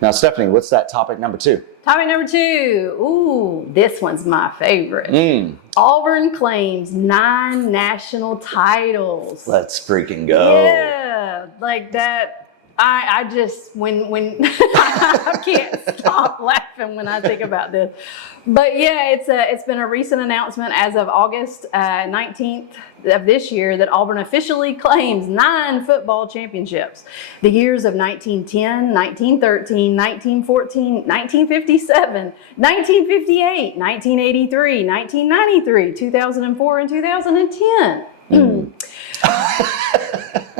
Now, Stephanie, what's that topic number 2? Topic number 2. Ooh, this one's my favorite. Auburn claims 9 national titles. Let's freaking go. Yeah, like that. I just, when I can't stop laughing when I think about this. But yeah, it's been a recent announcement as of August 19th of this year that Auburn officially claims 9 football championships. The years of 1910, 1913, 1914, 1957, 1958, 1983, 1993, 2004, and 2010.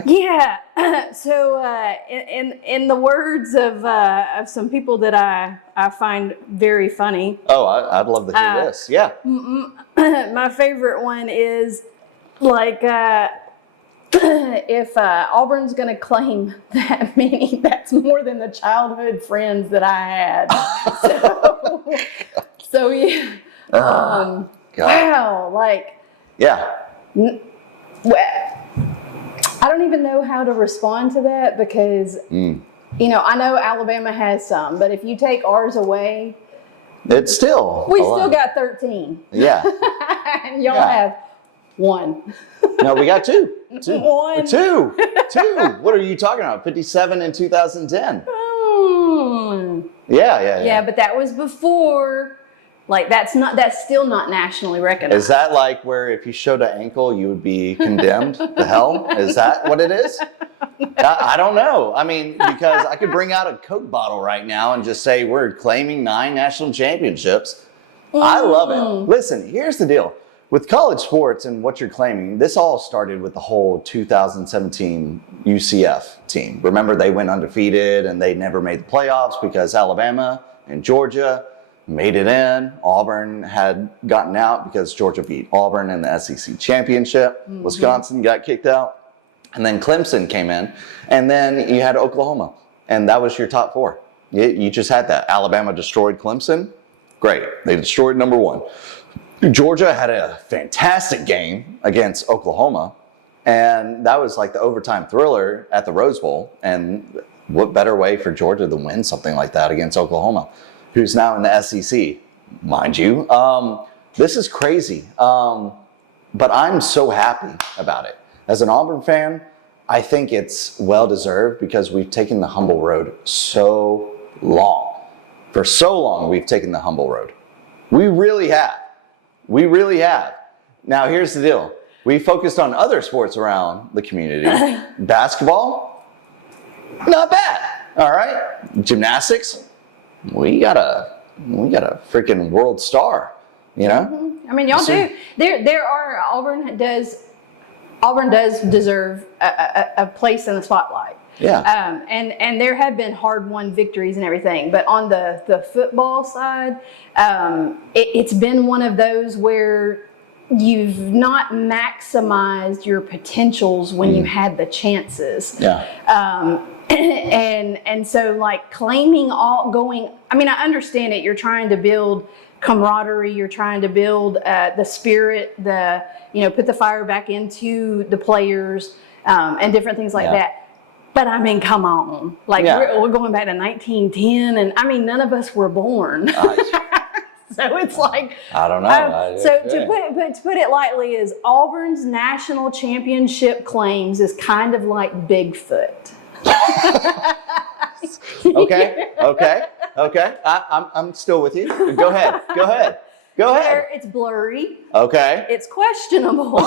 Yeah. So, in the words of some people that I find very funny. Oh, I'd love to hear this. Yeah. My favorite one is like, if Auburn's going to claim that many, that's more than the childhood friends that I had. So yeah. Wow. Like. Yeah. I don't even know how to respond to that because, you know, I know Alabama has some, but if you take ours away, it's still we still got 13. Yeah. And y'all have 1. No, we got 2. 1. 2. What are you talking about? 57 in 2010. Yeah, but that was before. Like that's still not nationally recognized. Is that like where if you showed an ankle, you would be condemned to hell? Is that what it is? No. I don't know. I mean, because I could bring out a Coke bottle right now and just say we're claiming 9 national championships. I love it. Listen, here's the deal. With college sports and what you're claiming, this all started with the whole 2017 UCF team. Remember, they went undefeated and they never made the playoffs because Alabama and Georgia made it in. Auburn had gotten out because Georgia beat Auburn in the SEC championship. Wisconsin got kicked out. And then Clemson came in. And then you had Oklahoma. And that was your top 4. You just had that. Alabama destroyed Clemson. Great. They destroyed number 1. Georgia had a fantastic game against Oklahoma. And that was like the overtime thriller at the Rose Bowl. And what better way for Georgia to win something like that against Oklahoma, who's now in the SEC, mind you. This is crazy, but I'm so happy about it. As an Auburn fan, I think it's well-deserved because we've taken the humble road so long. For so long, we've taken the humble road. We really have. We really have. Now, here's the deal. We focused on other sports around the community. Basketball, not bad, all right? Gymnastics, we got a freaking world star, you know? I mean, y'all do. There are Auburn does deserve a place in the spotlight. Yeah. And there have been hard-won victories and everything, but on the football side, it's been one of those where you've not maximized your potentials when you had the chances. Yeah. And so like claiming I mean, I understand it. You're trying to build camaraderie. You're trying to build the spirit, put the fire back into the players and different things like that. But I mean, come on. Like we're going back to 1910 and I mean, none of us were born. So it's like, I don't know. To put it lightly, is Auburn's national championship claims is kind of like Bigfoot. Okay. I'm still with you. Go ahead. It's blurry. Okay. It's questionable.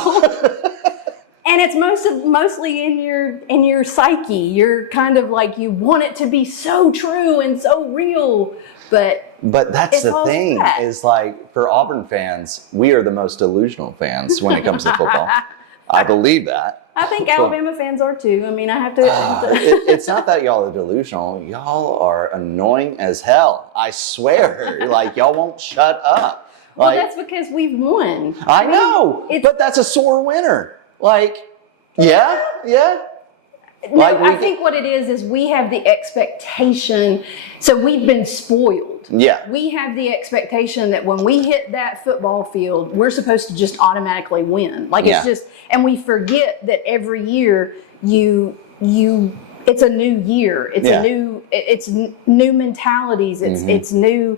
And it's mostly in your psyche. You're kind of like, you want it to be so true and so real, but that's the thing is like for Auburn fans, we are the most delusional fans when it comes to football. I believe that. I think Alabama fans are too. I mean, I have to. It's not that y'all are delusional. Y'all are annoying as hell. I swear. Like, y'all won't shut up. Well, that's because we've won. I know, but that's a sore winner. Like, yeah. No, like I think what it is we have the expectation. So we've been spoiled. Yeah. We have the expectation that when we hit that football field, we're supposed to just automatically win. Like it's just, and we forget that every year you it's a new year. It's Yeah. it's new mentalities. It's new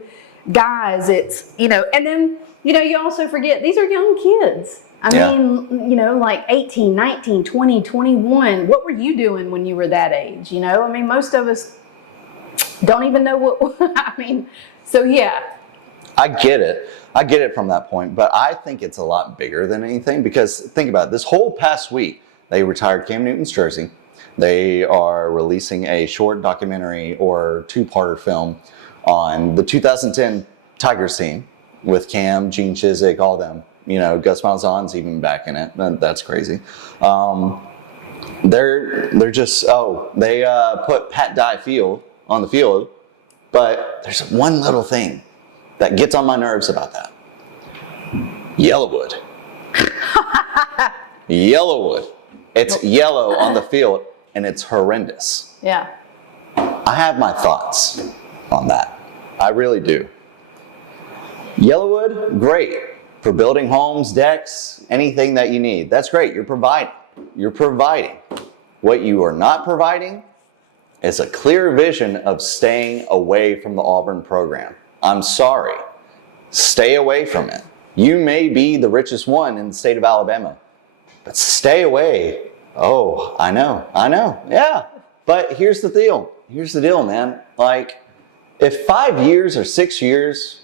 guys. It's, and then, you also forget these are young kids. I mean, like 18, 19, 20, 21. What were you doing when you were that age? I mean, most of us don't even know what, I mean, so yeah. I get it. I get it from that point, but I think it's a lot bigger than anything because think about it. This whole past week, they retired Cam Newton's jersey. They are releasing a short documentary or two-parter film on the 2010 Tigers team with Cam, Gene Chizik, all them. Gus Malzahn's even back in it. That's crazy. They're just, they put Pat Dye Field on the field, but there's one little thing that gets on my nerves about that. Yellowwood. Yellowwood. It's yellow on the field, and it's horrendous. Yeah. I have my thoughts on that. I really do. Yellowwood, great. For building homes, decks, anything that you need. That's great. You're providing. You're providing. What you are not providing is a clear vision of staying away from the Auburn program. I'm sorry. Stay away from it. You may be the richest one in the state of Alabama, but stay away. Oh, I know. Yeah. But here's the deal, man. Like, if 5 years or 6 years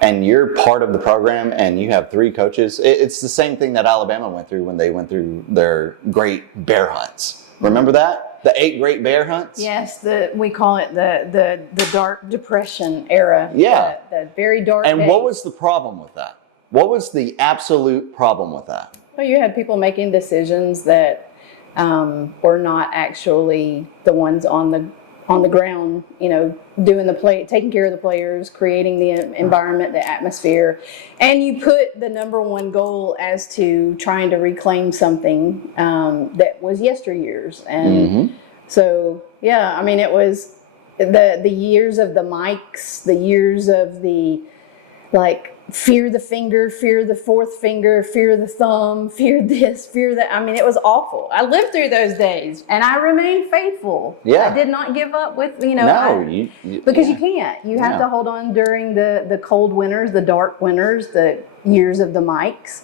and you're part of the program and you have 3 coaches, it's the same thing that Alabama went through when they went through their great bear hunts. Remember that? The 8 great bear hunts? Yes, we call it the Dark Depression era. Yeah. The very dark And days. what was the problem with that? What was the absolute problem with that? Well, you had people making decisions that were not actually the ones on the ground, doing taking care of the players, creating the environment, the atmosphere, and you put the number one goal as to trying to reclaim something that was yesteryears, and so yeah, I mean, it was the years of the mics, the years of the fear the finger, fear the fourth finger, fear the thumb, fear this, fear that. I mean, it was awful. I lived through those days, and I remained faithful. Yeah. I did not give up with, No, because you can't. You have to hold on during the cold winters, the dark winters, the years of the mics,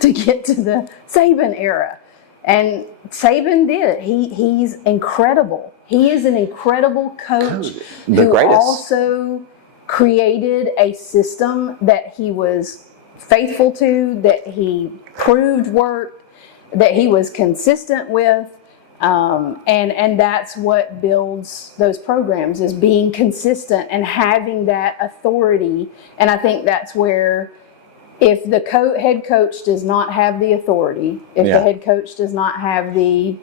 to get to the Saban era. And Saban did. He's incredible. He is an incredible coach The who greatest. also created a system that he was faithful to, that he proved worked, that he was consistent with, and that's what builds those programs, is being consistent and having that authority. And I think that's where, if the head coach does not have the authority, if the head coach does not have the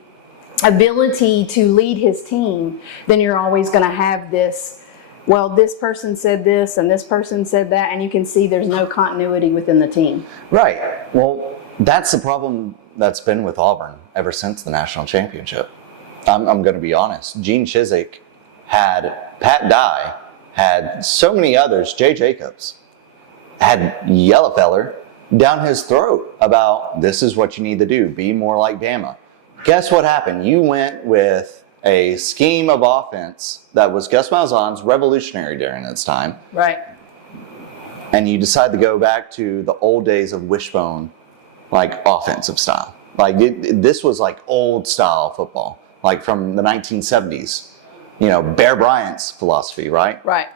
ability to lead his team, then you're always going to have this, well, this person said this and this person said that, and you can see there's no continuity within the team. Right. Well, that's the problem that's been with Auburn ever since the national championship. I'm going to be honest. Gene Chizik had Pat Dye, had so many others, Jay Jacobs, had Yellowfeller down his throat about this is what you need to do, be more like Bama. Guess what happened? You went with a scheme of offense that was Gus Malzahn's revolutionary during its time. Right. And you decide to go back to the old days of wishbone, offensive style. This was old style football, from the 1970s. Bear Bryant's philosophy, right? Right.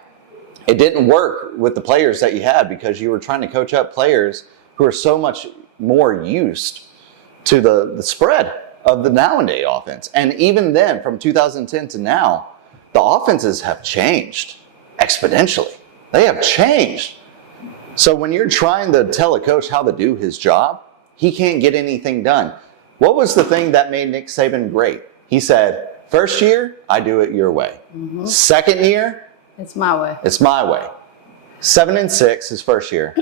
It didn't work with the players that you had because you were trying to coach up players who are so much more used to the spread of the nowadays offense. And even then, from 2010 to now, the offenses have changed exponentially. They have changed. So when you're trying to tell a coach how to do his job, he can't get anything done. What was the thing that made Nick Saban great? He said, first year, I do it your way. Mm-hmm. Second year, it's my way. It's my way. 7-6 his first year.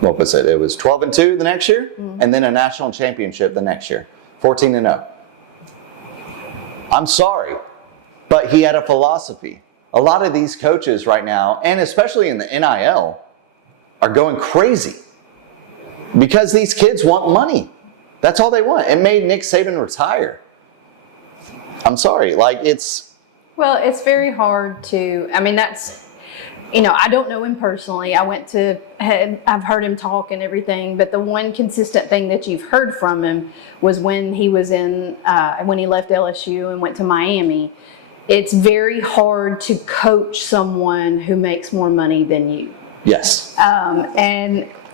What was it? It was 12-2 the next year, and then a national championship the next year, 14-0. I'm sorry, but he had a philosophy. A lot of these coaches right now, and especially in the NIL, are going crazy because these kids want money. That's all they want. It made Nick Saban retire. I'm sorry. Like, Well, it's very hard to, I mean, that's, I don't know him personally. I've heard him talk and everything, but the one consistent thing that you've heard from him was when he was when he left LSU and went to Miami. It's very hard to coach someone who makes more money than you. yes.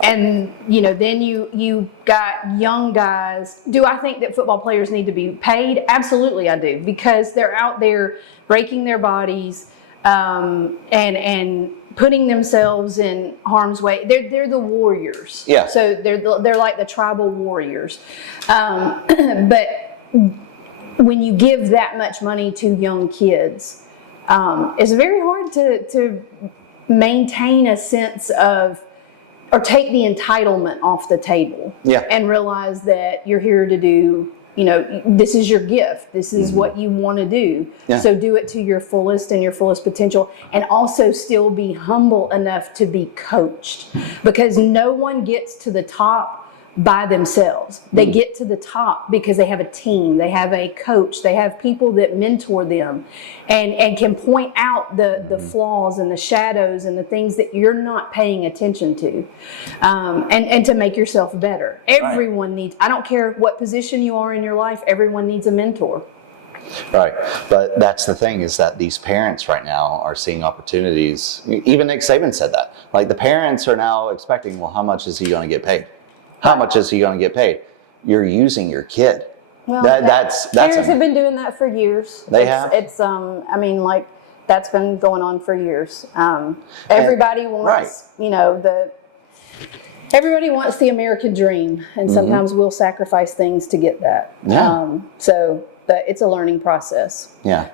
And then you got young guys. Do I think that football players need to be paid? Absolutely, I do, because they're out there breaking their bodies and putting themselves in harm's way. They're the warriors. Yeah. So they're like the tribal warriors. But when you give that much money to young kids, it's very hard to maintain a sense of, or take the entitlement off the table. Yeah. And realize that you're here to do, this is your gift. This is what you want to do. Yeah. So do it to your fullest and your fullest potential, and also still be humble enough to be coached, because no one gets to the top by themselves. They get to the top because they have a team, they have a coach, they have people that mentor them and can point out the flaws and the shadows and the things that you're not paying attention to, and to make yourself better. Everyone needs, I don't care what position you are in your life, everyone needs a mentor. Right. But that's the thing, is that these parents right now are seeing opportunities. Even Nick Saban said that. Like, the parents are now expecting, well, how much is he going to get paid? How much is he going to get paid? You're using your kid. Well, that's parents have been doing that for years. They have? It's that's been going on for years. Everybody wants, everybody wants the American dream, and sometimes we'll sacrifice things to get that. Yeah. But it's a learning process. Yeah.